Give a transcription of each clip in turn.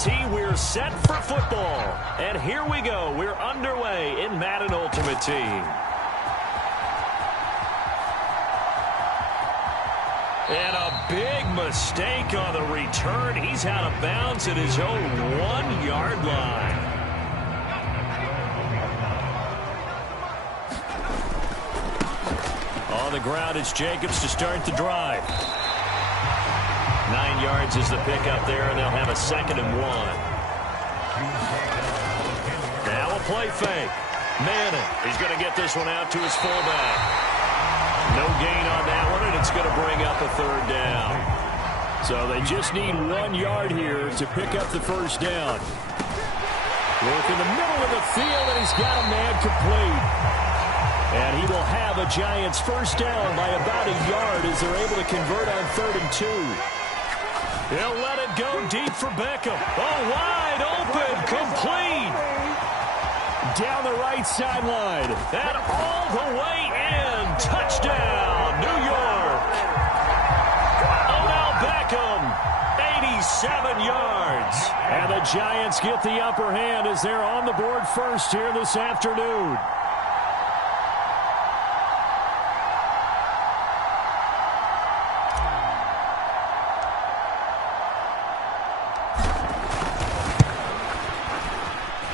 TNT, we're set for football. And here we go. We're underway in Madden Ultimate Team. And a big mistake on the return. He's out of bounds at his own 1-yard line. On the ground, it's Jacobs to start the drive. 9 yards is the pickup there, and they'll have a 2nd and 1. Now a play fake. Manning, he's going to get this one out to his fullback. No gain on that one, and it's going to bring up a 3rd down. So they just need 1 yard here to pick up the 1st down. Work in the middle of the field, and he's got a man complete. And he will have a Giants 1st down by about a yard as they're able to convert on 3rd and 2. He'll let it go deep for Beckham. Oh, wide open, complete. Down the right sideline. And all the way in. Touchdown, New York. Odell Beckham, 87 yards. And the Giants get the upper hand as they're on the board first here this afternoon.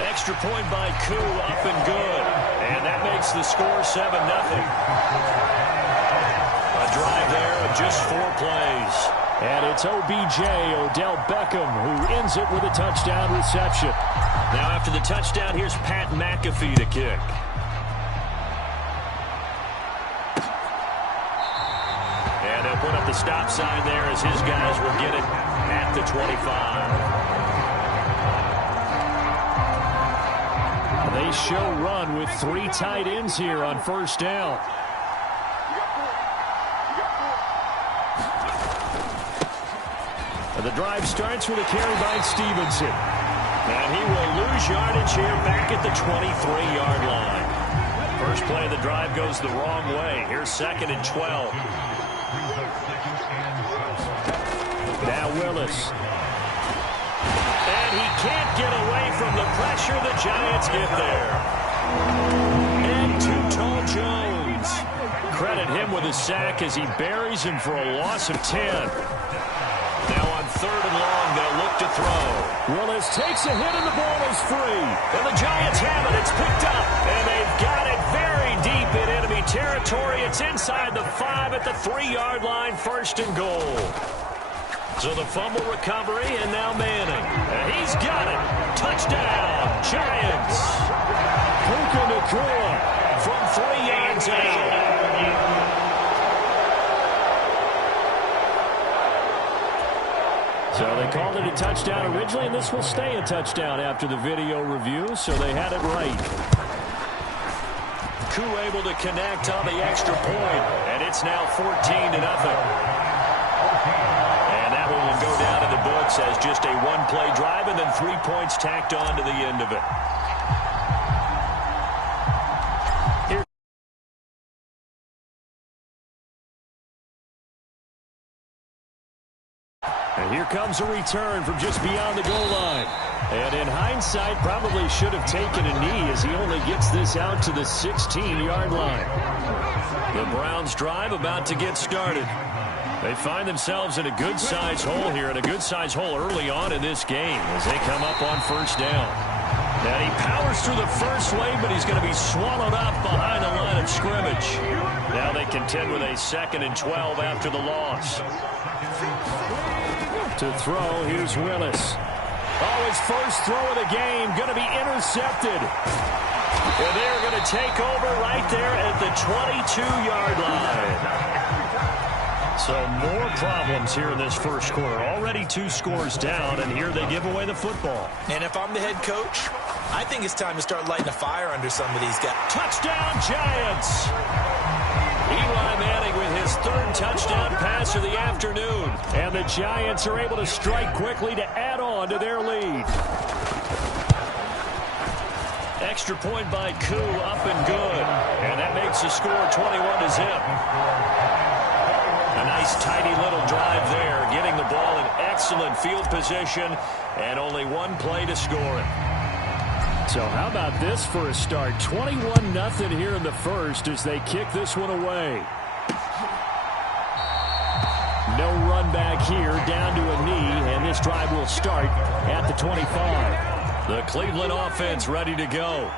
Extra point by Koo, up and good. And that makes the score 7-0. A drive there of just 4 plays. And it's OBJ, Odell Beckham, who ends it with a touchdown reception. Now after the touchdown, here's Pat McAfee to kick. And they'll put up the stop sign there as his guys will get it at the 25. They show run with 3 tight ends here on 1st down. The drive starts with a carry by Stevenson. And he will lose yardage here back at the 23-yard line. First play of the drive goes the wrong way. Here's 2nd and 12. Now Willis. And he can't get away from the pressure. The Giants get there. And Too Tall Jones. Credit him with a sack as he buries him for a loss of 10. Now on 3rd and long, they'll look to throw. Willis takes a hit and the ball is free. And the Giants have it. It's picked up. And they've got it very deep in enemy territory. It's inside the 5 at the 3-yard line. 1st and goal. So the fumble recovery, and now Manning. And he's got it. Touchdown, Giants. Puka Nacua from 3 yards out. So they called it a touchdown originally, and this will stay a touchdown after the video review, so they had it right. Koo able to connect on the extra point, and it's now 14-0. Will go down in the books as just a 1-play drive and then 3 points tacked on to the end of it. And here comes a return from just beyond the goal line. And in hindsight, probably should have taken a knee as he only gets this out to the 16-yard line. The Browns drive about to get started. They find themselves in a good-sized hole here, and a good-sized hole early on in this game as they come up on 1st down. And he powers through the first wave, but he's going to be swallowed up behind the line of scrimmage. Now they contend with a 2nd and 12 after the loss. To throw, here's Willis. Oh, his first throw of the game going to be intercepted. And they're going to take over right there at the 22-yard line. So more problems here in this first quarter. Already 2 scores down, and here they give away the football. And if I'm the head coach, I think it's time to start lighting a fire under some of these guys. Touchdown, Giants! Eli Manning with his 3rd touchdown pass of the afternoon. And the Giants are able to strike quickly to add on to their lead. Extra point by Koo, up and good. And that makes the score 21-0. A nice, tidy little drive there, getting the ball in excellent field position and only one play to score it. So how about this for a start? 21-0 here in the first as they kick this one away. No run back here, down to a knee, and this drive will start at the 25. The Cleveland offense ready to go.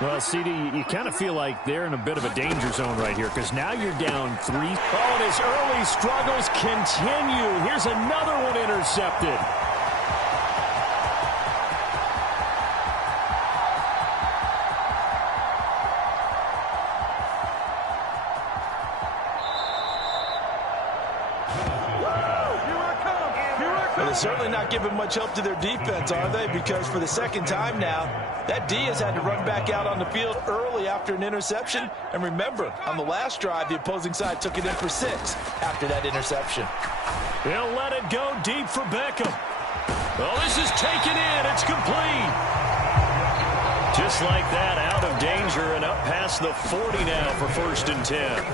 Well, CD, you kind of feel like they're in a bit of a danger zone right here because now you're down 3. Oh, and his early struggles continue. Here's another one intercepted. Well, they're certainly not giving much help to their defense, are they? Because for the second time now, that D has had to run back out on the field early after an interception. And remember, on the last drive, the opposing side took it in for 6 after that interception. They'll let it go deep for Beckham. Oh, this is taken in. It's complete. Just like that, out of danger and up past the 40 now for 1st and 10.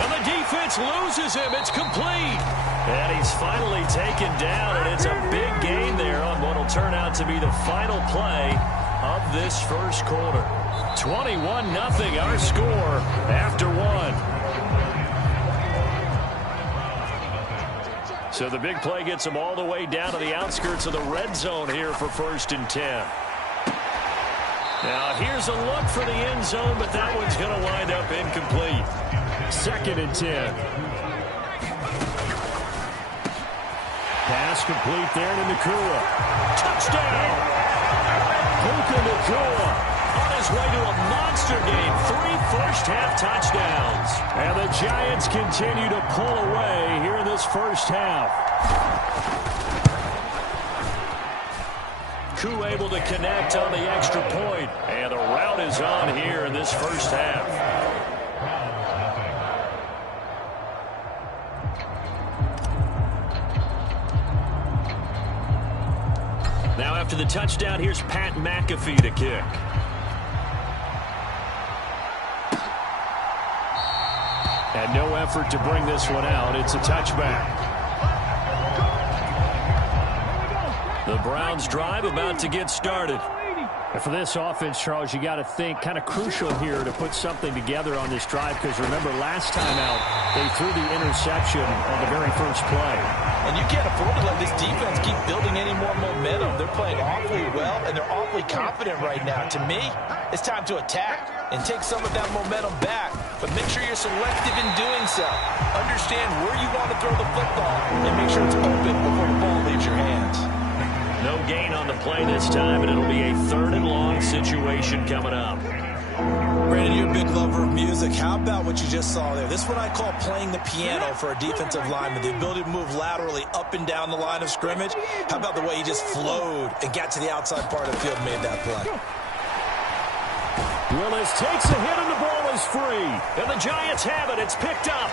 And the defense loses him. It's complete. And he's finally taken down, and it's a big gain there on what will turn out to be the final play of this first quarter. 21-0 our score after 1. So the big play gets them all the way down to the outskirts of the red zone here for 1st and 10. Now here's a look for the end zone, but that one's going to wind up incomplete. 2nd and 10. Pass complete there to Nacua. Touchdown! Puka Nacua On his way to a monster game. 3 first-half touchdowns. And the Giants continue to pull away here in this first half. Koo able to connect on the extra point. And the route is on here in this first half. Now after the touchdown, here's Pat McAfee to kick. And no effort to bring this one out. It's a touchback. The Browns drive about to get started. And for this offense, Charles, you got to think kind of crucial here to put something together on this drive because remember last time out they threw the interception on the very first play. And you can't afford to let this defense keep building any more momentum. They're playing awfully well, and they're awfully confident right now. To me, it's time to attack and take some of that momentum back. But make sure you're selective in doing so. Understand where you want to throw the football and make sure it's open before the ball leaves your hands. No gain on the play this time, and it'll be a 3rd and long situation coming up. Brandon, you're a big lover of music. How about what you just saw there? This is what I call playing the piano for a defensive lineman. The ability to move laterally up and down the line of scrimmage. How about the way he just flowed and got to the outside part of the field and made that play? Willis takes a hit and the ball is free. And the Giants have it. It's picked up.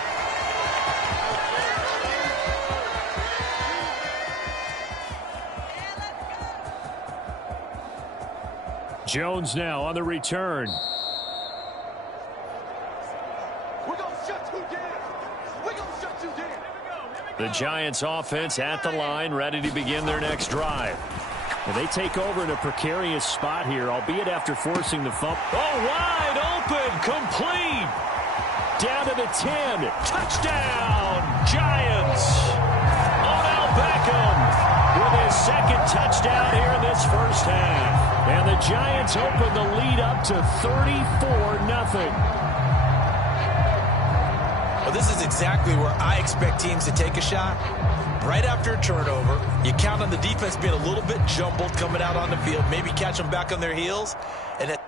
Jones now on the return. The Giants offense at the line, ready to begin their next drive. And they take over in a precarious spot here, albeit after forcing the fumble. Oh, wide open, complete. Down to the 10. Touchdown, Giants. Odell Beckham with his 2nd touchdown here in this first half. And the Giants open the lead up to 34-0. Well, this is exactly where I expect teams to take a shot. Right after a turnover, you count on the defense being a little bit jumbled coming out on the field, maybe catch them back on their heels, and then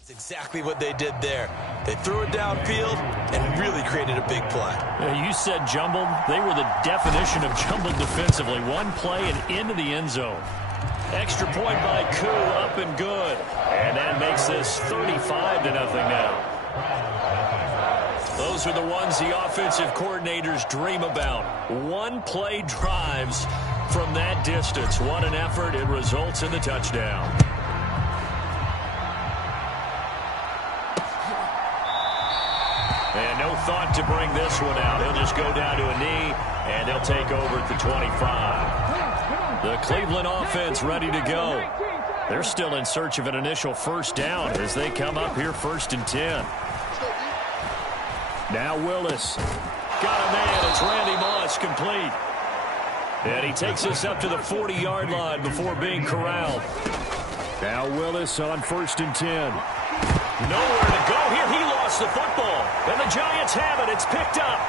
it's exactly what they did there. They threw it downfield and really created a big play. You said jumbled. They were the definition of jumbled defensively. One play and into the end zone. Extra point by Koo, up and good. And that makes this 35-0 now. Those are the ones the offensive coordinators dream about. One-play drives from that distance. What an effort. It results in the touchdown. thought to bring this one out. He'll just go down to a knee, and they'll take over at the 25. The Cleveland offense ready to go. They're still in search of an initial first down as they come up here 1st and 10. Now Willis. Got a man. It's Randy Moss, complete. And he takes us up to the 40-yard line before being corralled. Now Willis on 1st and 10. Nowhere to go here. He lost the football. And the Giants have it. It's picked up.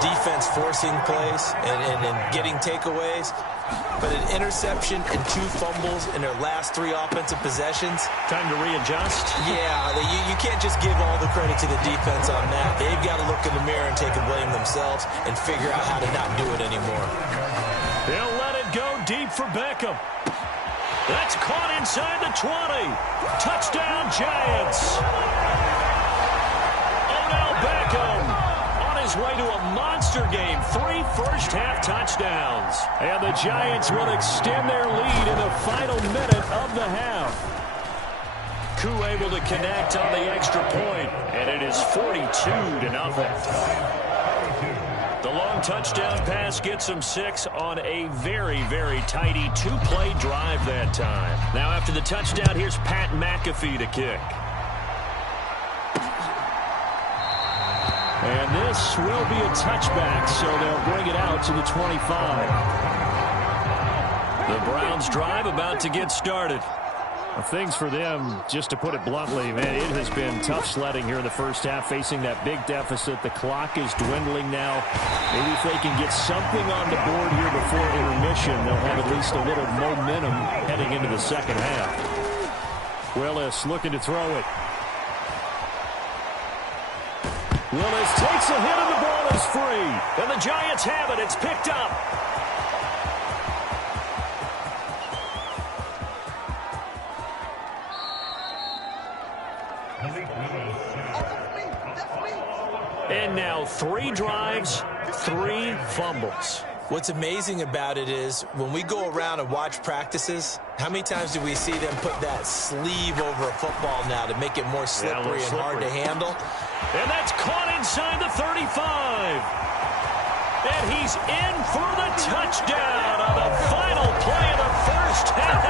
Defense forcing plays and getting takeaways, but an interception and 2 fumbles in their last 3 offensive possessions. Time to readjust. Yeah, you can't just give all the credit to the defense on that. They've got to look in the mirror and take a blame themselves and figure out how to not do it anymore. They'll let it go deep for Beckham. That's caught inside the 20. Touchdown, Giants. Odell Beckham his way to a monster game. 3 first-half touchdowns. And the Giants will extend their lead in the final minute of the half. Koo able to connect on the extra point, and it is 42-0. The long touchdown pass gets them 6 on a very, very tidy 2-play drive that time. Now after the touchdown, here's Pat McAfee to kick. And this will be a touchback, so they'll bring it out to the 25. The Browns drive about to get started. Things for them, just to put it bluntly, man, it has been tough sledding here in the first half, facing that big deficit. The clock is dwindling now. Maybe if they can get something on the board here before intermission, they'll have at least a little momentum heading into the second half. Willis looking to throw it. Willis takes a hit and the ball is free. And the Giants have it. It's picked up. And now 3 drives, 3 fumbles. What's amazing about it is when we go around and watch practices, how many times do we see them put that sleeve over a football now to make it more slippery and hard to handle? And that's caught inside the 35. And he's in for the touchdown on the final play of the first half.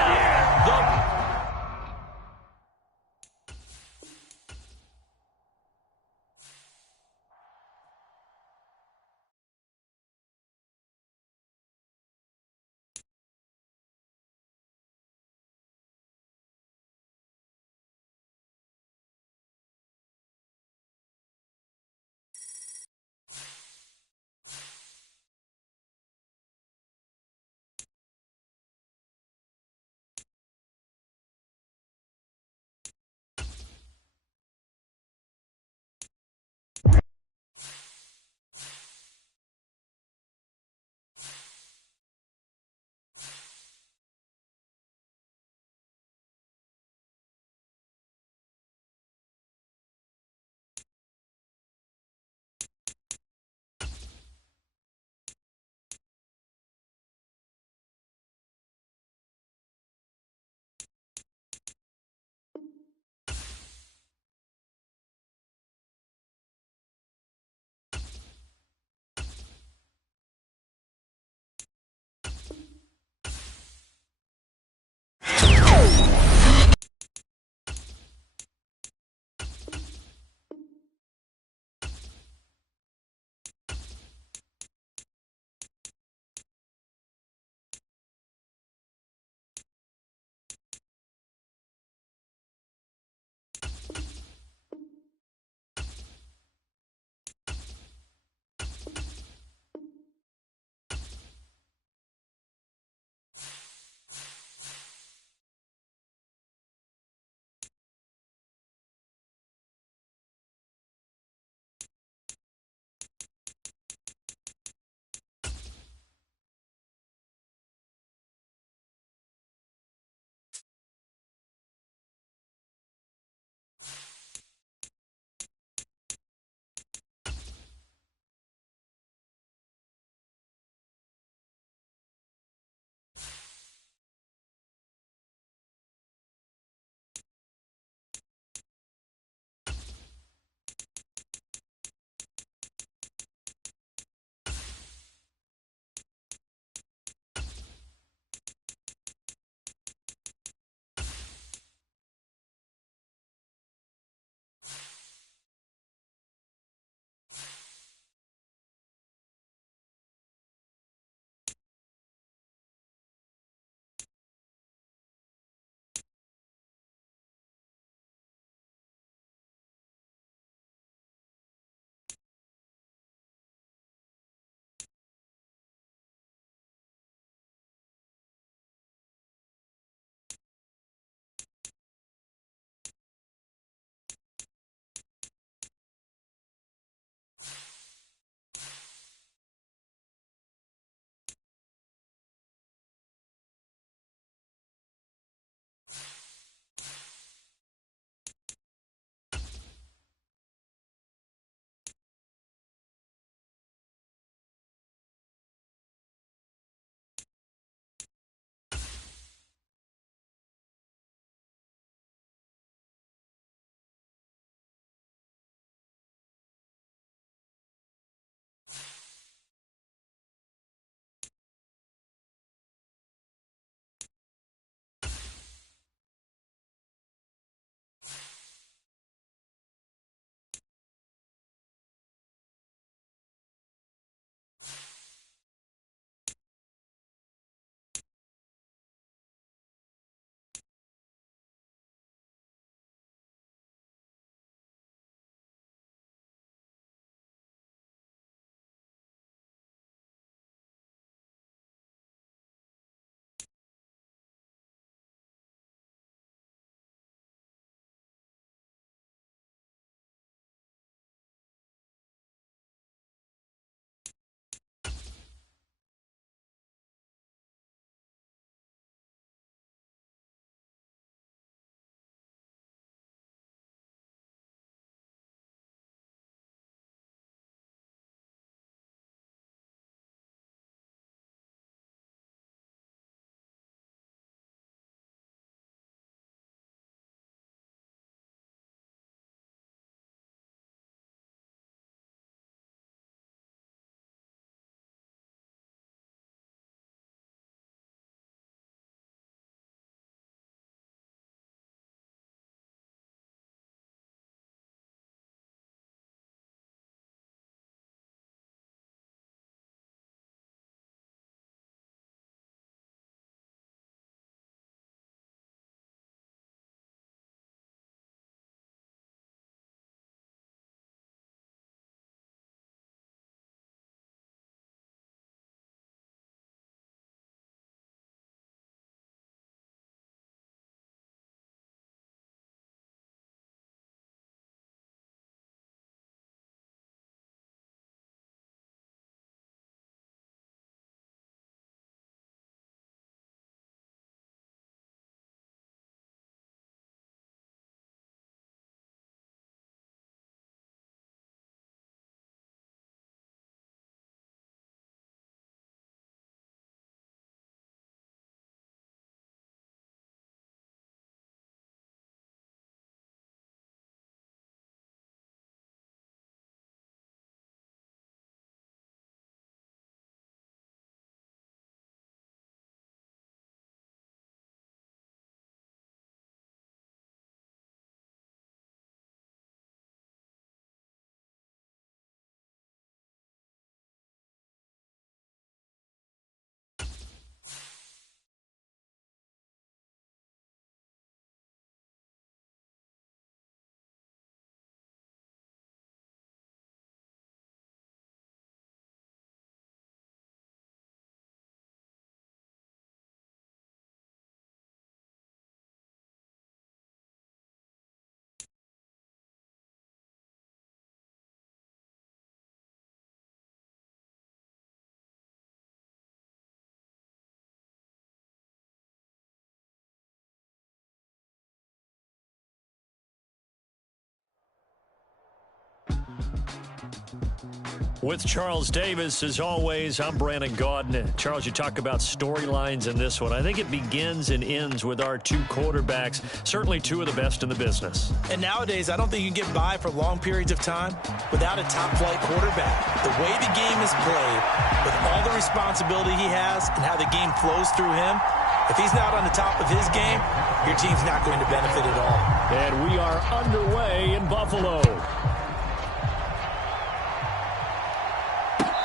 With Charles Davis, as always, I'm Brandon Gaudin. Charles, you talk about storylines in this one. I think it begins and ends with our two quarterbacks, certainly two of the best in the business. And nowadays, I don't think you can get by for long periods of time without a top-flight quarterback. The way the game is played, with all the responsibility he has and how the game flows through him, if he's not on the top of his game, your team's not going to benefit at all. And we are underway in Buffalo.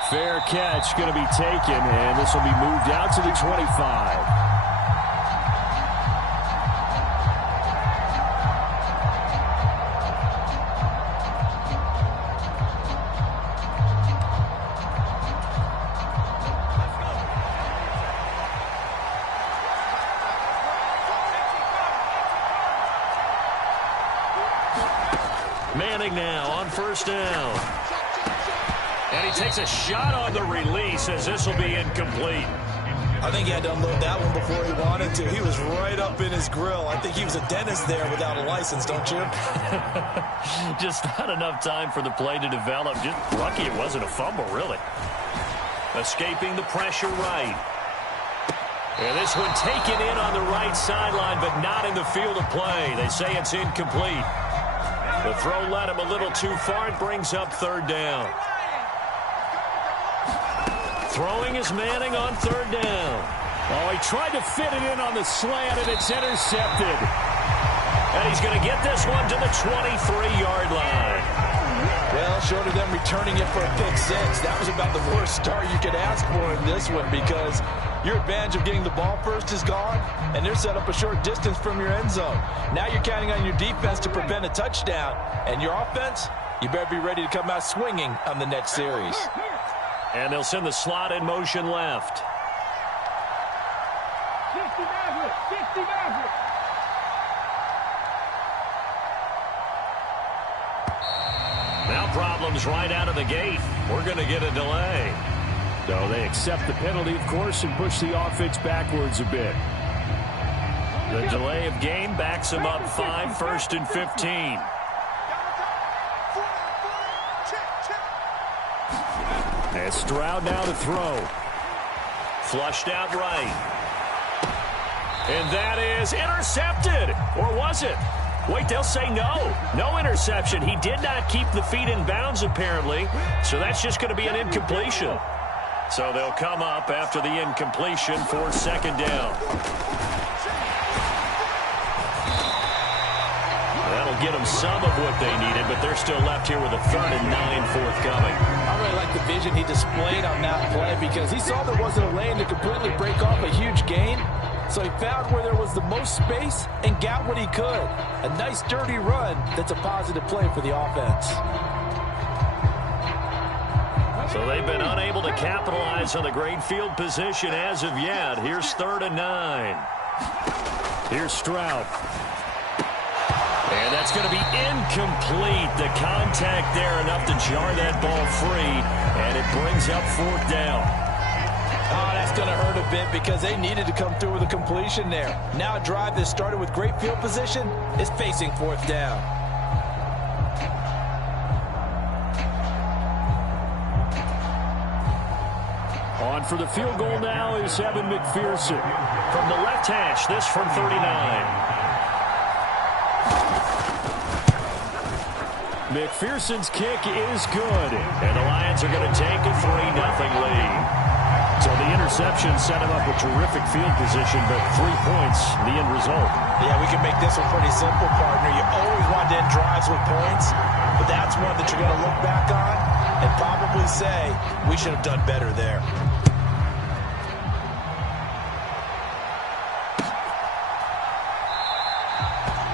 Fair catch going to be taken, and this will be moved out to the 25. Manning now on first down. And he takes a shot on the release as this will be incomplete. I think he had to unload that one before he wanted to. He was right up in his grill. I think he was a dentist there without a license, don't you? Just not enough time for the play to develop. Just lucky it wasn't a fumble, really. Escaping the pressure right. And this one taken in on the right sideline, but not in the field of play. They say it's incomplete. The throw led him a little too far. It brings up third down. Throwing is Manning on third down. Oh, he tried to fit it in on the slant, and it's intercepted. And he's going to get this one to the 23-yard line. Well, short of them returning it for a pick six, that was about the worst start you could ask for in this one because your advantage of getting the ball first is gone, and they're set up a short distance from your end zone. Now you're counting on your defense to prevent a touchdown, and your offense, you better be ready to come out swinging on the next series. And they'll send the slot in motion left. Now problems right out of the gate. We're going to get a delay. So they accept the penalty, of course, and push the offense backwards a bit. The delay of game backs them up 5, 1st and 15. And Stroud now to throw. Flushed out right. And that is intercepted. Or was it? Wait, they'll say no. No interception. He did not keep the feet in bounds, apparently. So that's just going to be an incompletion. So they'll come up after the incompletion for second down. That'll get them some of what they needed, but they're still left here with a 3rd and 9 forthcoming. I really like the vision he displayed on that play because he saw there wasn't a lane to completely break off a huge gain. So he found where there was the most space and got what he could. A nice dirty run that's a positive play for the offense. So they've been unable to capitalize on the great field position as of yet. Here's 3rd and 9. Here's Stroud. And that's going to be incomplete. The contact there enough to jar that ball free. And it brings up 4th down. Oh, that's going to hurt a bit because they needed to come through with a completion there. Now a drive that started with great field position is facing 4th down. On for the field goal now is Evan McPherson. From the left hash, this from 39. McPherson's kick is good. And the Lions are going to take a 3-0 lead. So the interception set him up with terrific field position, but 3 points, the end result. Yeah, we can make this one pretty simple, partner. You always want to end drives with points, but that's one that you're going to look back on and probably say, we should have done better there.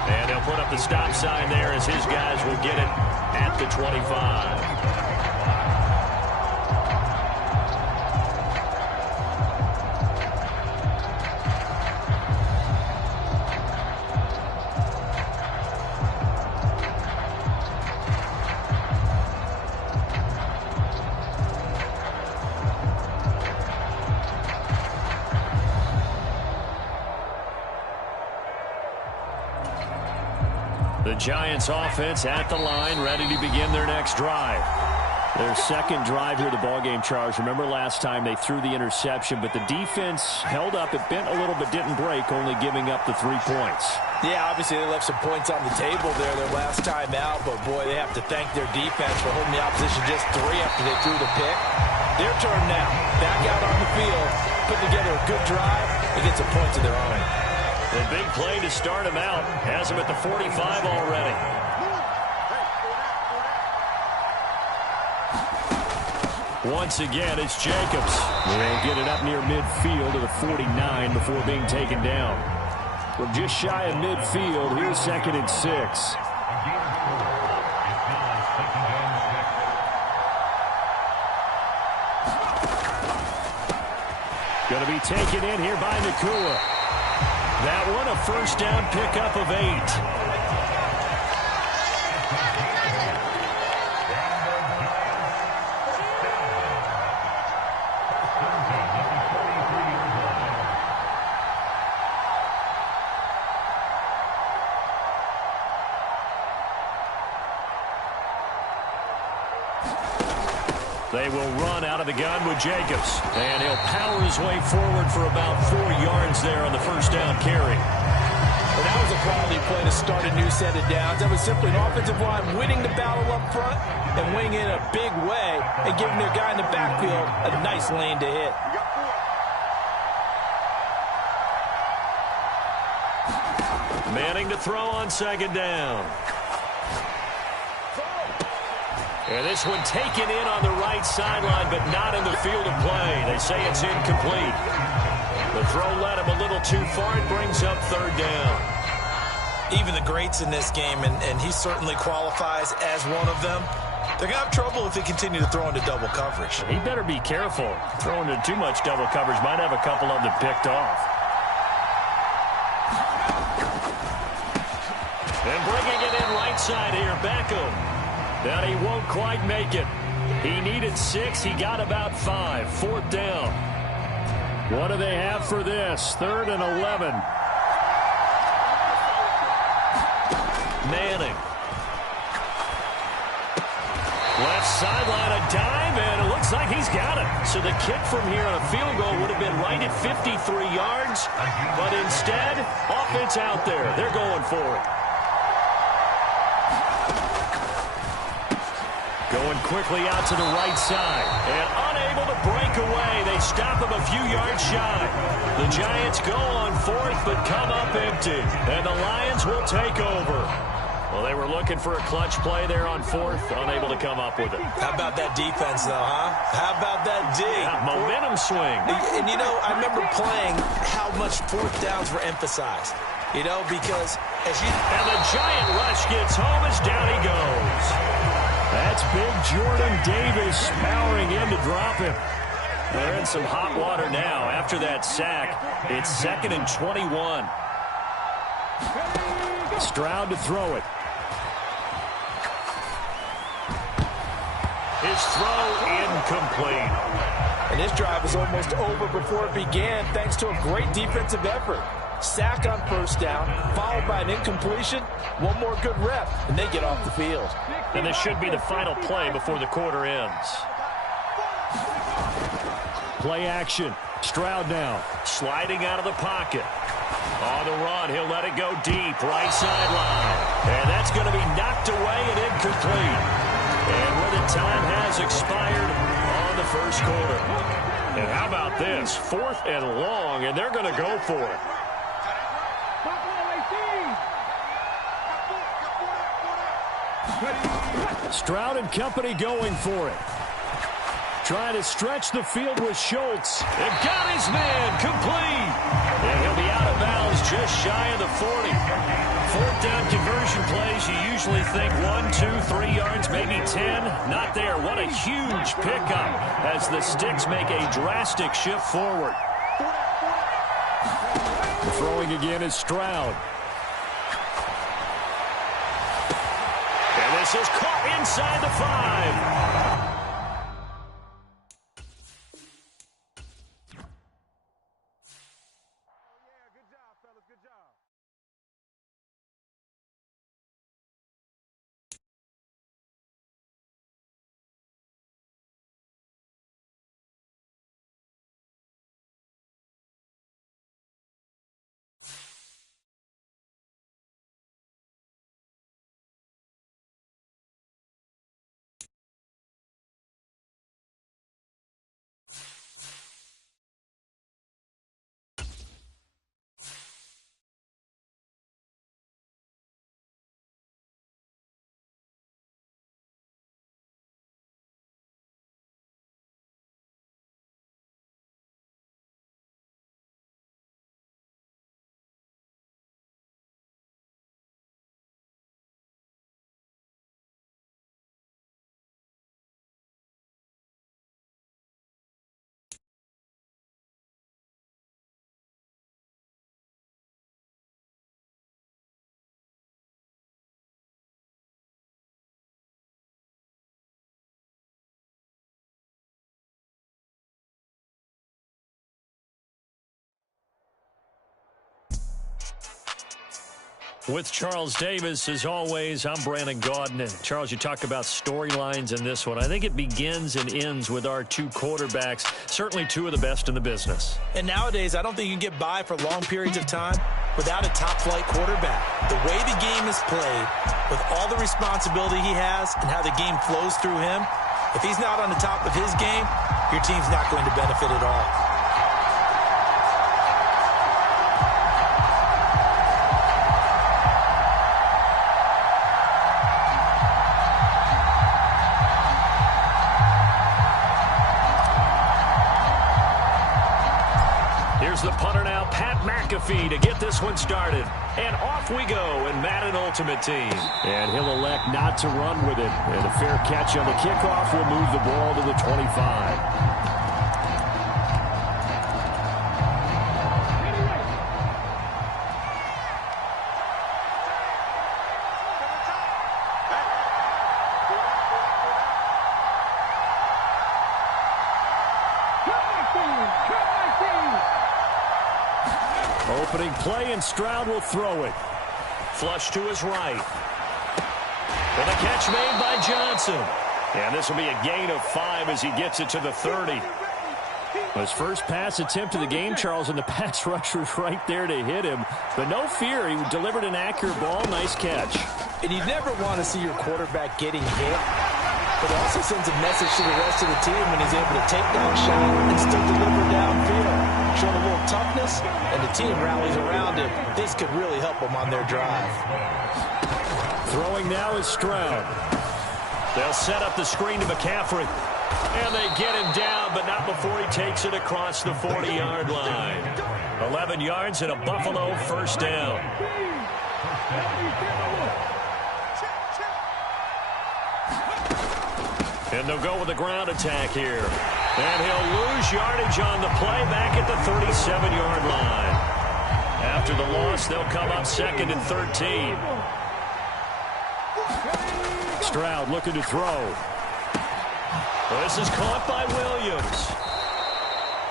And they'll put up the stop sign there as his guys will get it at the 25. The Giants offense at the line, ready to begin their next drive. Their second drive here, the ballgame, Charles. Remember last time they threw the interception, but the defense held up. It bent a little but didn't break, only giving up the 3 points. Yeah, obviously they left some points on the table there their last time out, but boy, they have to thank their defense for holding the opposition just 3 after they threw the pick. Their turn now. Back out on the field, put together a good drive, and get some points of their own. The big play to start him out. Has him at the 45 already. Once again, it's Jacobs. They'll get it up near midfield to the 49 before being taken down. We're just shy of midfield. Here's 2nd and 6. Going to be taken in here by Nacua. That one a first down pickup of 8. They will run out of the gun with Jacobs. And he'll power his way forward for about 4 yards there on the first down carry. Well, that was a quality play to start a new set of downs. That was simply an offensive line winning the battle up front and winning it in a big way and giving their guy in the backfield a nice lane to hit. Manning to throw on 2nd down. And this one taken in on the right sideline, but not in the field of play. They say it's incomplete. The throw led him a little too far. It brings up 3rd down. Even the greats in this game, and he certainly qualifies as one of them, they're going to have trouble if they continue to throw into double coverage. He better be careful. Throwing into too much double coverage might have a couple of them picked off. And bringing it in right side here, Beckham. That he won't quite make it. He needed 6. He got about 5. 4th down. What do they have for this? 3rd and 11. Manning. Left sideline, a dive, and it looks like he's got it. So the kick from here on a field goal would have been right at 53 yards. But instead, offense out there. They're going for it. Going quickly out to the right side. And unable to break away. They stop him a few yards shy. The Giants go on 4th, but come up empty. And the Lions will take over. Well, they were looking for a clutch play there on 4th. Unable to come up with it. How about that defense, though, huh? How about that D? Yeah, momentum swing. And, you know, I remember playing how much 4th downs were emphasized. You know, because as you... And the Giant rush gets home as down he goes. That's big Jordan Davis powering in to drop him. They're in some hot water now. After that sack, it's 2nd and 21. Stroud to throw it. His throw incomplete. And this drive is almost over before it began thanks to a great defensive effort. Sack on 1st down, followed by an incompletion. One more good rep, and they get off the field. And this should be the final play before the quarter ends. Play action. Stroud now. Sliding out of the pocket. On the run, he'll let it go deep. Right sideline. And that's going to be knocked away and incomplete. And where the time has expired on the 1st quarter. And how about this? 4th and long, and they're going to go for it. Stroud and company going for it. Trying to stretch the field with Schultz. And got his man complete. And he'll be out of bounds just shy of the 40. 4th down conversion plays, you usually think 1, 2, 3 yards, maybe 10. Not there. What a huge pickup as the Sticks make a drastic shift forward. Throwing again is Stroud. And this is caught inside the 5. With Charles Davis, as always, I'm Brandon Gaudin. And Charles, you talk about storylines in this one. I think it begins and ends with our two quarterbacks, certainly two of the best in the business. And nowadays, I don't think you can get by for long periods of time without a top-flight quarterback. The way the game is played, with all the responsibility he has and how the game flows through him, if he's not on the top of his game, your team's not going to benefit at all. The punter now, Pat McAfee, to get this one started. And off we go in Madden Ultimate Team. And he'll elect not to run with it. And a fair catch on the kickoff will move the ball to the 25. Opening play, and Stroud will throw it. Flush to his right. And a catch made by Johnson. And this will be a gain of 5 as he gets it to the 30. His first pass attempt of the game, Charles, and the pass rusher's right there to hit him. But no fear, he delivered an accurate ball. Nice catch. And you never want to see your quarterback getting hit, but it also sends a message to the rest of the team when he's able to take that shot and still deliver downfield. Showing a little toughness, and the team rallies around him. This could really help them on their drive. Throwing now is Stroud. They'll set up the screen to McCaffrey. And they get him down, but not before he takes it across the 40-yard line. 11 yards and a Buffalo first down. And they'll go with a ground attack here. And he'll lose yardage on the play back at the 37-yard line. After the loss, they'll come up 2nd and 13. Stroud looking to throw. This is caught by Williams.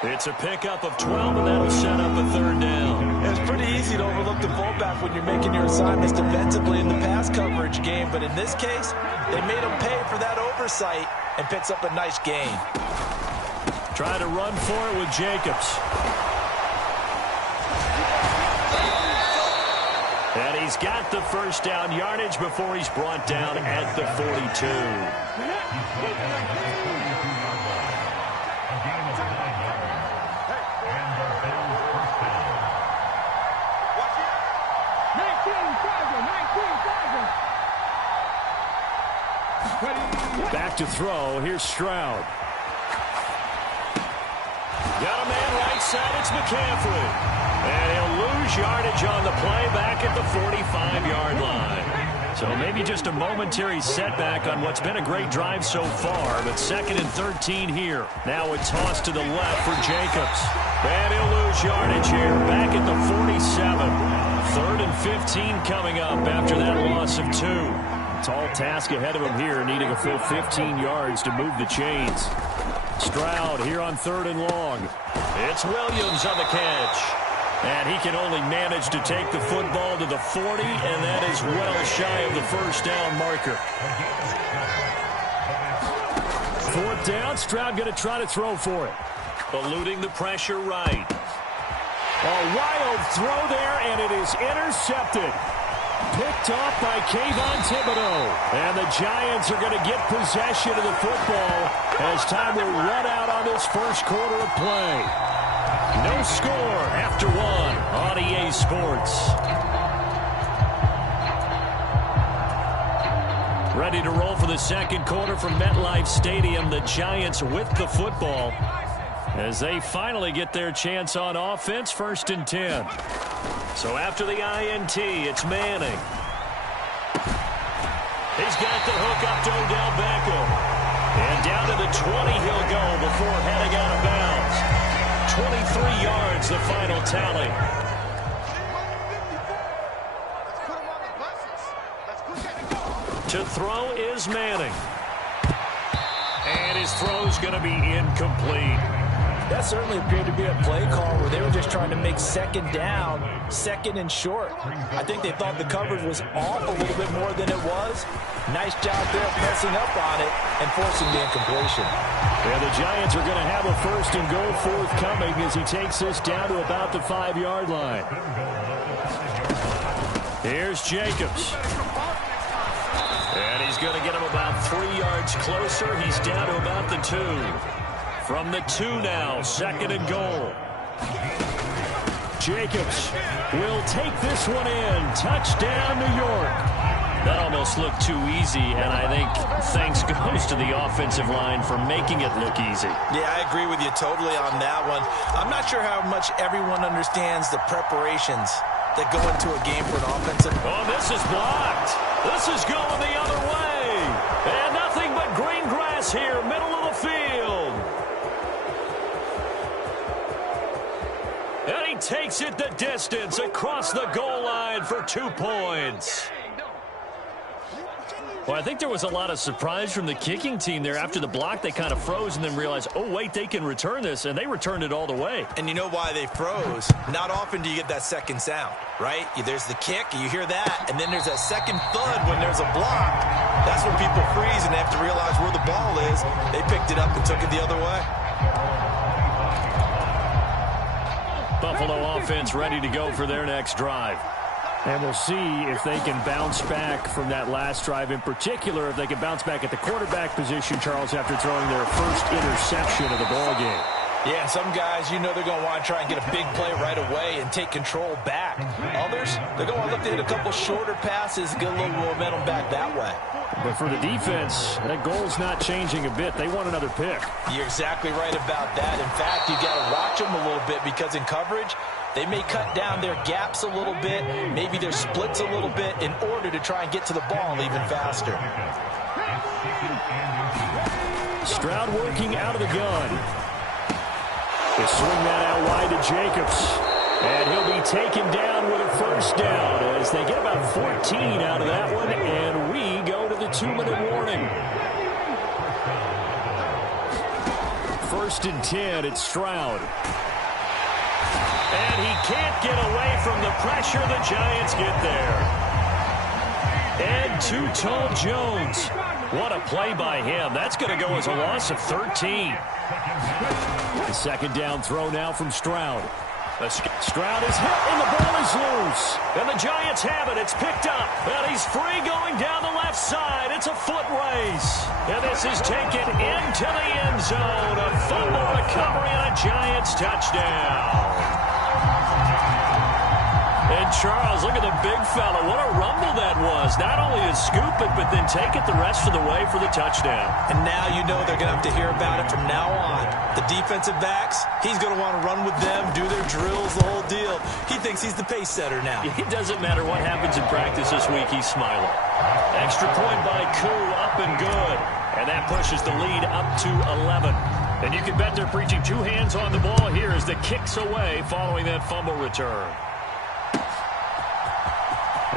It's a pickup of 12, and that'll set up a 3rd down. It's pretty easy to overlook the fullback when you're making your assignments defensively in the pass coverage game, but in this case, they made him pay for that oversight and picks up a nice gain. Trying to run for it with Jacobs. And he's got the first down yardage before he's brought down at the 42. Back to throw. Here's Stroud. Got a man right side. It's McCaffrey. And he'll lose yardage on the play back at the 45-yard line. So maybe just a momentary setback on what's been a great drive so far, but 2nd and 13 here. Now a toss to the left for Jacobs. And he'll lose yardage here back at the 47. 3rd and 15 coming up after that loss of 2. Tall task ahead of him here, needing a full 15 yards to move the chains. Stroud here on 3rd and long. It's Williams on the catch. And he can only manage to take the football to the 40, and that is well shy of the first down marker. 4th down, Stroud going to try to throw for it. Eluding the pressure right. A wild throw there, and it is intercepted. Picked off by Kayvon Thibodeaux. And the Giants are going to get possession of the football as time will run out on this first quarter of play. No score after 1 on EA Sports. Ready to roll for the second quarter from MetLife Stadium. The Giants with the football as they finally get their chance on offense, 1st and 10. So after the INT, it's Manning. He's got the hook up to Odell Beckham. And down to the 20 he'll go before heading out of bounds. 23 yards, the final tally. To throw is Manning. And his throw's going to be incomplete. That certainly appeared to be a play call where they were just trying to make second down, second and short. I think they thought the coverage was off a little bit more than it was. Nice job there pressing up on it and forcing the incompletion. Yeah, the Giants are going to have a first and goal forthcoming as he takes this down to about the 5-yard line. Here's Jacobs. And he's going to get him about 3 yards closer. He's down to about the 2. From the 2 now, second and goal. Jacobs will take this one in. Touchdown, New York. That almost looked too easy, and I think thanks goes to the offensive line for making it look easy. Yeah, I agree with you totally on that one. I'm not sure how much everyone understands the preparations that go into a game for an offensive. Oh, this is blocked. This is going the other way. And nothing but green grass here, middle of the field. And he takes it the distance across the goal line for 2 points. Well, I think there was a lot of surprise from the kicking team there. After the block, they kind of froze and then realized, oh, wait, they can return this, and they returned it all the way. And you know why they froze? Not often do you get that second sound, right? There's the kick, you hear that, and then there's that second thud when there's a block. That's when people freeze and they have to realize where the ball is. They picked it up and took it the other way. Buffalo offense ready to go for their next drive. And we'll see if they can bounce back from that last drive, in particular, if they can bounce back at the quarterback position, Charles, after throwing their first interception of the ballgame. Yeah, some guys, you know they're going to want to try and get a big play right away and take control back. Others, they're going to look to hit a couple shorter passes and get a little momentum back that way. But for the defense, that goal's not changing a bit. They want another pick. You're exactly right about that. In fact, you've got to watch them a little bit because in coverage, they may cut down their gaps a little bit, maybe their splits a little bit in order to try and get to the ball even faster. Stroud working out of the gun. They swing that out wide to Jacobs. And he'll be taken down with a first down as they get about 14 out of that one. And we go to the 2-minute warning. First and 10, it's Stroud. And he can't get away from the pressure. The Giants get there. And Too-Tall Jones. What a play by him. That's going to go as a loss of 13. The second down throw now from Stroud. Stroud is hit and the ball is loose. And the Giants have it. It's picked up. And he's free going down the left side. It's a foot race. And this is taken into the end zone. A fumble recovery and a Giants touchdown. And Charles, look at the big fella. What a rumble that was. Not only to scoop it, but then take it the rest of the way for the touchdown. And now you know they're going to have to hear about it from now on. The defensive backs, he's going to want to run with them, do their drills, the whole deal. He thinks he's the pace setter now. It doesn't matter what happens in practice this week, he's smiling. Extra point by Koo, up and good. And that pushes the lead up to 11. And you can bet they're preaching 2 hands on the ball here as the kick's away following that fumble return.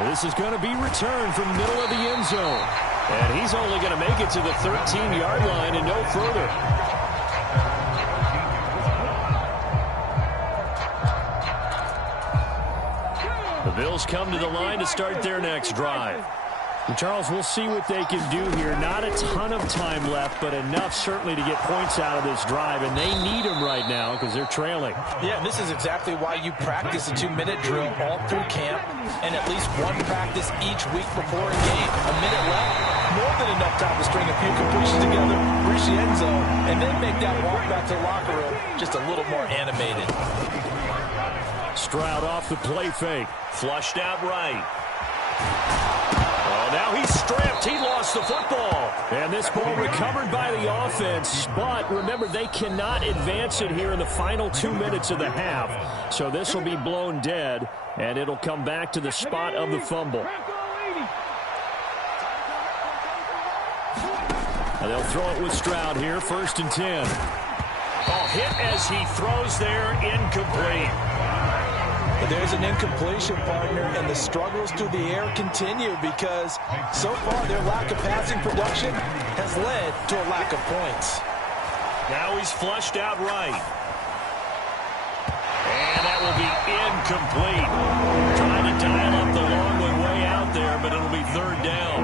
This is going to be returned from the middle of the end zone. And he's only going to make it to the 13-yard line and no further. The Bills come to the line to start their next drive. And Charles, we'll see what they can do here. Not a ton of time left, but enough certainly to get points out of this drive. And they need them right now because they're trailing. Yeah, this is exactly why you practice a 2-minute drill all through camp and at least one practice each week before a game. A minute left, more than enough time to string a few completions together, reach the end zone, and then make that walk back to the locker room just a little more animated. Stroud off the play fake. Flushed out right. Oh, now he's stripped. He lost the football. And this ball recovered by the offense. But remember, they cannot advance it here in the final 2 minutes of the half. So this will be blown dead, and it'll come back to the spot of the fumble. And they'll throw it with Stroud here, first and 10. Oh, hit as he throws there, incomplete. But there's an incompletion, partner, and the struggles through the air continue because so far their lack of passing production has led to a lack of points. Now he's flushed out right. And that will be incomplete. Trying to dial up the long way out there, but it'll be third down.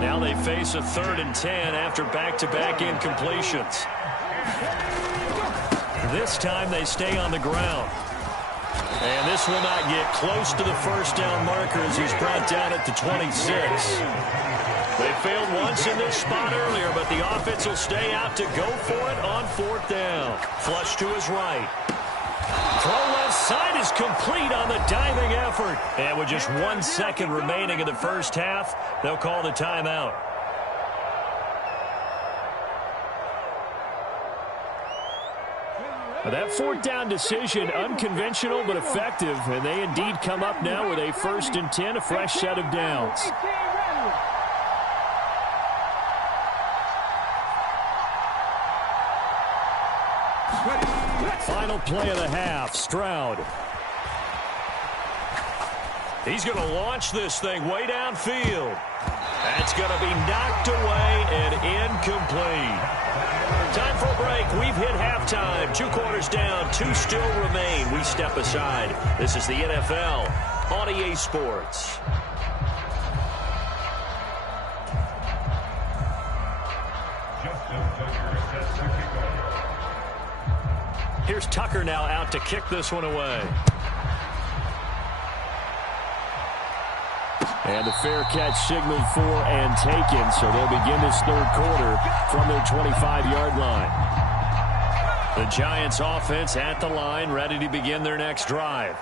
Now they face a 3rd and 10 after back-to-back incompletions. This time they stay on the ground. And this will not get close to the first down marker as he's brought down at the 26. They failed once in this spot earlier, but the offense will stay out to go for it on 4th down. Flush to his right. Throw left side is complete on the diving effort. And with just 1 second remaining in the first half, they'll call the timeout. That 4th down decision, unconventional but effective, and they indeed come up now with a 1st and 10, a fresh set of downs. Final play of the half, Stroud. He's going to launch this thing way downfield. That's going to be knocked away and incomplete. Time for a break. We've hit halftime. 2 quarters down, 2 still remain. We step aside. This is the NFL on EA Sports. Here's Tucker now out to kick this one away. And the fair catch signaled for and taken, so they'll begin this 3rd quarter from their 25-yard line. The Giants offense at the line, ready to begin their next drive.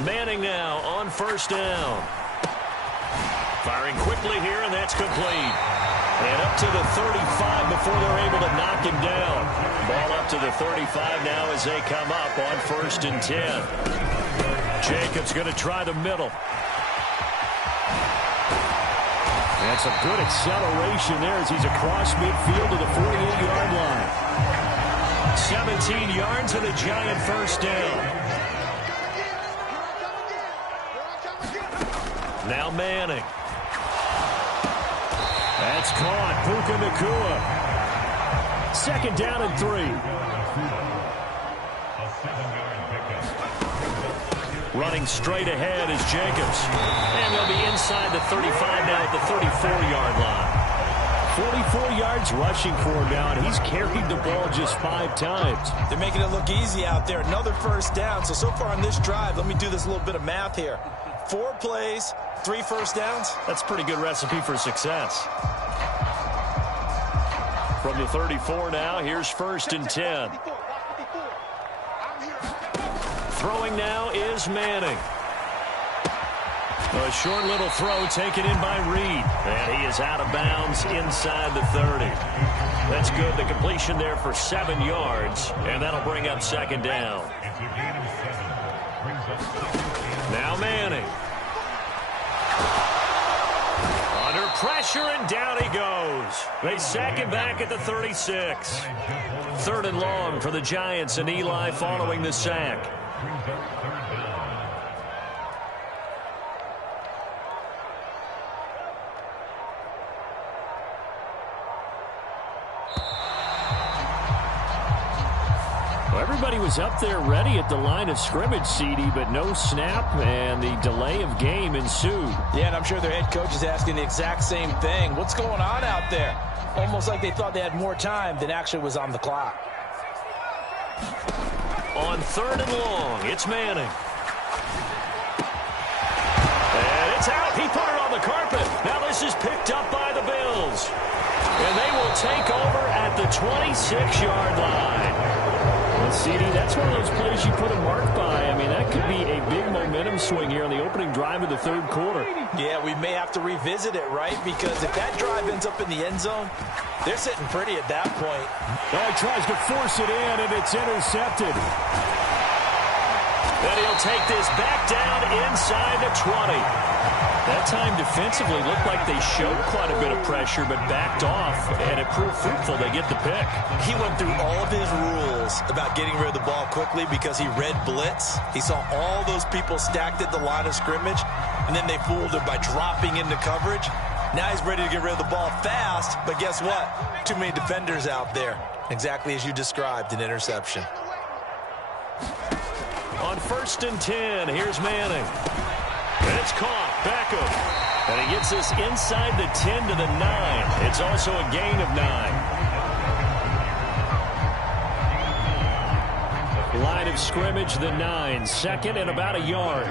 Manning now on 1st down. Firing quickly here, and that's complete. And up to the 35 before they're able to knock him down. Ball up to the 35 now as they come up on 1st and 10. Jacobs going to try the middle. That's a good acceleration there as he's across midfield to the 48-yard line. 17 yards and a Giant 1st down. Now Manning. That's caught. Puka Nacua. 2nd down and 3. Running straight ahead is Jacobs. And they'll be inside the 35 now at the 34-yard line. 44 yards rushing for him now, and he's carried the ball just 5 times. They're making it look easy out there. Another 1st down. So far on this drive, let me do this little bit of math here. 4 plays, 3 1st downs. That's a pretty good recipe for success. From the 34 now, here's 1st and 10. Throwing now is Manning. A short little throw taken in by Reed. And he is out of bounds inside the 30. That's good. The completion there for 7 yards. And that'll bring up 2nd down. Now Manning. Under pressure, and down he goes. They sack him back at the 36. 3rd and long for the Giants, and Eli following the sack. Everybody was up there ready at the line of scrimmage, CD, but no snap, and the delay of game ensued. Yeah, and I'm sure their head coach is asking the exact same thing. What's going on out there? Almost like they thought they had more time than actually was on the clock. On 3rd and long, it's Manning. And it's out. He put it on the carpet. Now this is picked up by the Bills. And they will take over at the 26-yard line. Well, CD, that's one of those plays you put a mark by. I mean, that could be a big momentum swing here on the opening drive of the 3rd quarter. Yeah, we may have to revisit it, right? Because if that drive ends up in the end zone, they're sitting pretty at that point. Oh, he tries to force it in, and it's intercepted. Then he'll take this back down inside the 20. That time defensively looked like they showed quite a bit of pressure but backed off, and it proved fruitful. They get the pick. He went through all of his rules about getting rid of the ball quickly because he read blitz. He saw all those people stacked at the line of scrimmage, and then they fooled him by dropping into coverage. Now he's ready to get rid of the ball fast, but guess what? Too many defenders out there. Exactly as you described, an interception. On 1st and 10, here's Manning. And it's caught. Beckham. And he gets this inside the 10 to the 9. It's also a gain of 9. Line of scrimmage, the 9. 2nd and about a yard.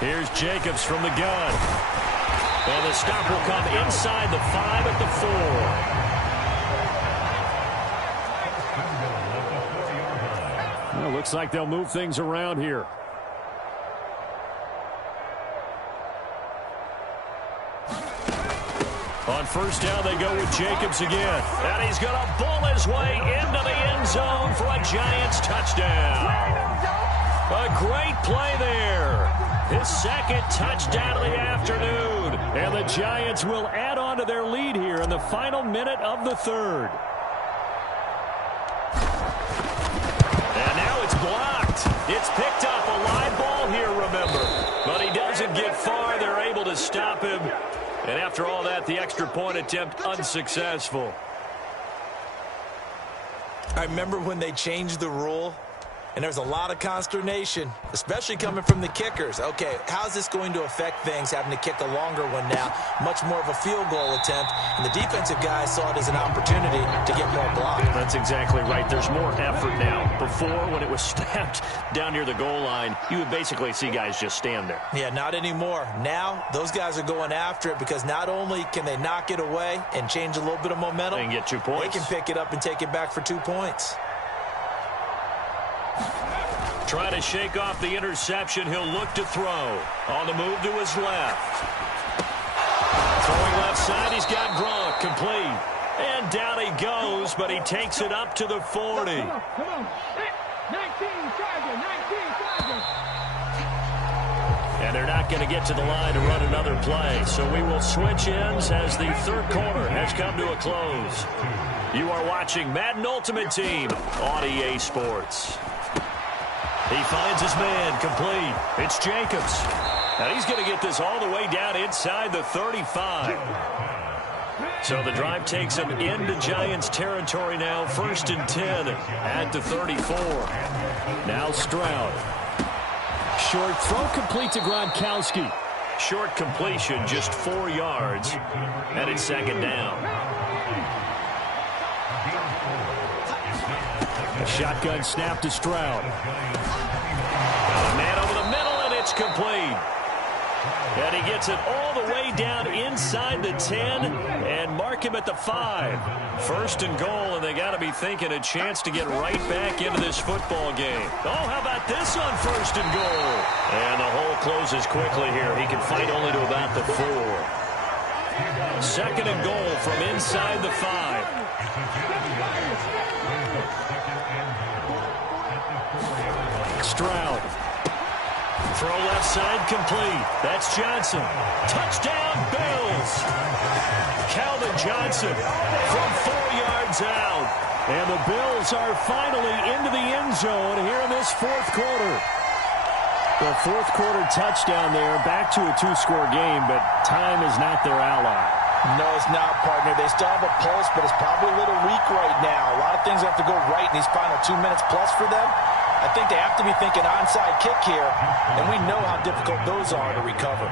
Here's Jacobs from the gun. And the stop will come inside the 5 at the 4. Well, looks like they'll move things around here. On 1st down, they go with Jacobs again. And he's going to bull his way into the end zone for a Giants touchdown. A great play there. His 2nd touchdown of the afternoon. And the Giants will add on to their lead here in the final minute of the 3rd. And now it's blocked. It's picked up, a live ball here, remember. But he doesn't get far. They're able to stop him. And after all that, the extra point attempt unsuccessful. I remember when they changed the rule, and there's a lot of consternation, especially coming from the kickers. Okay, how's this going to affect things, having to kick a longer one now? Much more of a field goal attempt, and the defensive guys saw it as an opportunity to get more block. That's exactly right. There's more effort now. Before, when it was snapped down near the goal line, you would basically see guys just stand there. Yeah, not anymore. Now, those guys are going after it because not only can they knock it away and change a little bit of momentum, and get 2 points. They can pick it up and take it back for 2 points. Trying to shake off the interception. He'll look to throw. On the move to his left. Throwing left side, he's got Gronk complete. And down he goes, but he takes it up to the 40. Come on. 19 Charger. And they're not going to get to the line to run another play. So we will switch ends as the 3rd quarter has come to a close. You are watching Madden Ultimate Team on EA Sports. He finds his man complete. It's Jacobs. And he's going to get this all the way down inside the 35. So the drive takes him into Giants territory now. 1st and 10 at the 34. Now Stroud. Short throw complete to Gronkowski. Short completion, just 4 yards. And it's 2nd down. A shotgun snap to Stroud. A man over the middle, and it's complete. And he gets it all the way down inside the 10 and mark him at the 5. 1st and goal, and they got to be thinking a chance to get right back into this football game. Oh, how about this on 1st and goal? And the hole closes quickly here. He can fight only to about the 4. 2nd and goal from inside the 5. Stroud. Throw left side complete. That's Johnson. Touchdown, Bills. Calvin Johnson from 4 yards out. And the Bills are finally into the end zone here in this 4th quarter. The 4th quarter touchdown there. Back to a 2-score game, but time is not their ally. No, it's not, partner. They still have a pulse, but it's probably a little weak right now. A lot of things have to go right in these final 2 minutes plus for them. I think they have to be thinking onside kick here, and we know how difficult those are to recover.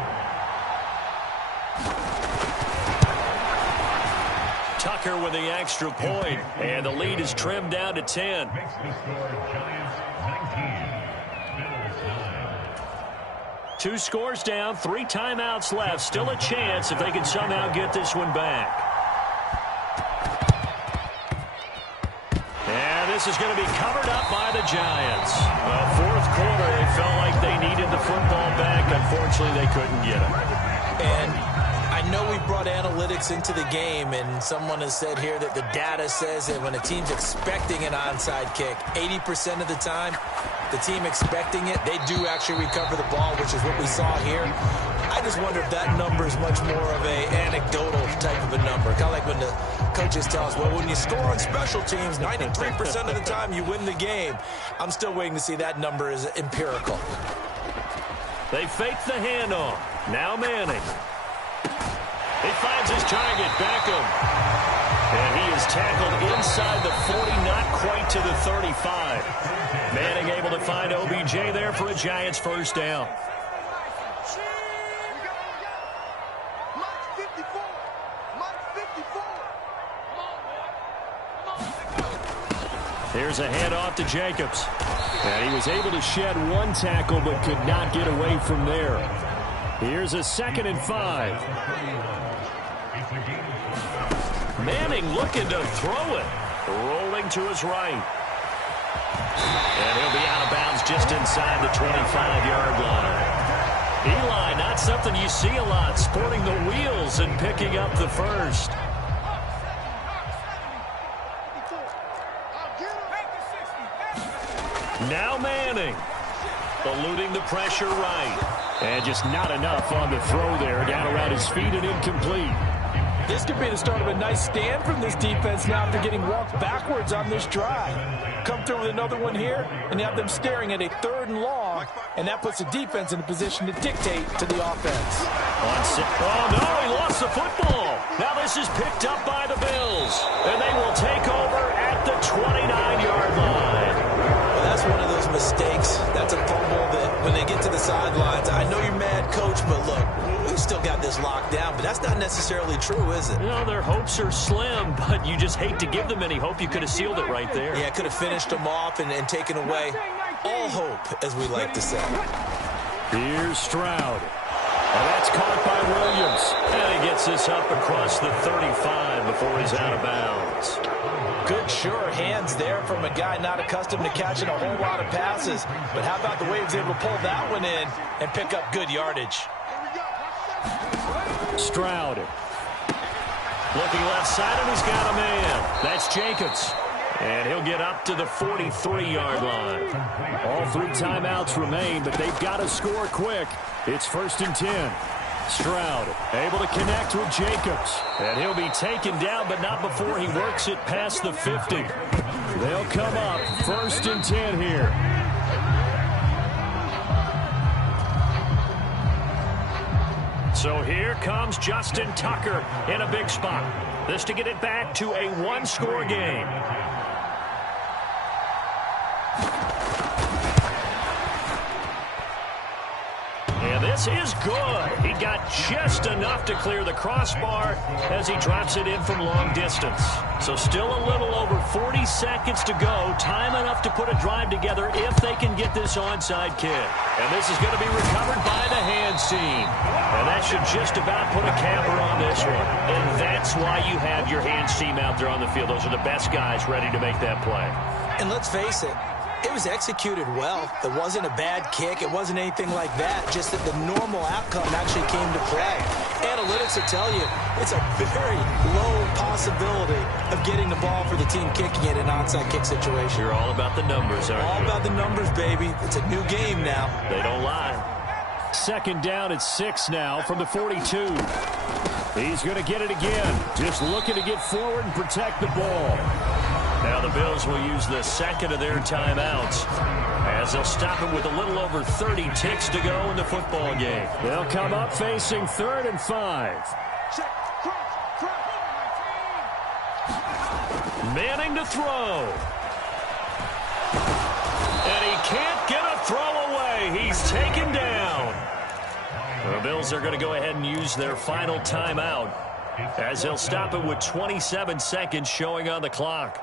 Tucker with the extra point, and the lead is trimmed down to 10. Two scores down, 3 timeouts left. Still a chance if they can somehow get this one back. And this is going to be covered up by the Giants. Well, 4th quarter, they felt like they needed the football back. Unfortunately, they couldn't get it. And I know we brought analytics into the game, and someone has said here that the data says that when a team's expecting an onside kick, 80% of the time, the team expecting it, they do actually recover the ball, which is what we saw here. I just wonder if that number is much more of a anecdotal type of a number. Kind of like when the coaches tell us, well, when you score on special teams, 93% of the time you win the game. I'm still waiting to see that number is empirical. They fake the handoff. Now Manning. He finds his target, Beckham. And he is tackled inside the 40, not quite to the 35. Manning able to find OBJ there for a Giants first down. Here's a handoff to Jacobs. And he was able to shed one tackle but could not get away from there. Here's a 2nd and 5. Manning looking to throw it. Rolling to his right. And he'll be out of bounds just inside the 25-yard line. Eli, not something you see a lot, sporting the wheels and picking up the first. Now Manning, eluding the pressure right. And just not enough on the throw there. Down around his feet and incomplete. This could be the start of a nice stand from this defense now after getting walked backwards on this drive. Come through with another one here, and you have them staring at a 3rd and long, and that puts the defense in a position to dictate to the offense. Oh, no, he lost the football. Now this is picked up by the Bills, and they will take over at the 29-yard line. Well, that's one of those mistakes. That's a fumble that when they get to the sidelines, I know you're mad, Coach, but look, we've still got this locked down, but that's not necessarily true, is it? No, their hopes are slim, but you just hate to give them any hope. You could have sealed it right there. Yeah, could have finished them off and taken away all hope, as we like to say. Here's Stroud. And that's caught by Williams. And he gets this up across the 35 before he's out of bounds. Good, sure hands there from a guy not accustomed to catching a whole lot of passes. But how about the way he was able to pull that one in and pick up good yardage? Stroud. Looking left side, and he's got a man. That's Jacobs. And he'll get up to the 43-yard line. All 3 timeouts remain, but they've got to score quick. It's 1st and 10. Stroud able to connect with Jacobs. And he'll be taken down, but not before he works it past the 50. They'll come up 1st and 10 here. So here comes Justin Tucker in a big spot. This to get it back to a 1-score game. And this is good. He got just enough to clear the crossbar as he drops it in from long distance. So still a little over 40 seconds to go. Time enough to put a drive together if they can get this onside kick. And this is going to be recovered by the hands team. And that should just about put a capper on this one. And that's why you have your hands team out there on the field. Those are the best guys ready to make that play. And let's face it, it was executed well. It wasn't a bad kick. It wasn't anything like that. Just that the normal outcome actually came to play. Analytics will tell you it's a very low possibility of getting the ball for the team kicking it in an onside kick situation. You're all about the numbers, aren't you? All about the numbers, baby. It's a new game now. They don't lie. 2nd down at 6 now from the 42. He's going to get it again. Just looking to get forward and protect the ball. Now the Bills will use the 2nd of their timeouts as they'll stop it with a little over 30 ticks to go in the football game. They'll come up facing 3rd and 5. Manning to throw. And he can't get a throw away. He's taken down. The Bills are going to go ahead and use their final timeout as they'll stop it with 27 seconds showing on the clock.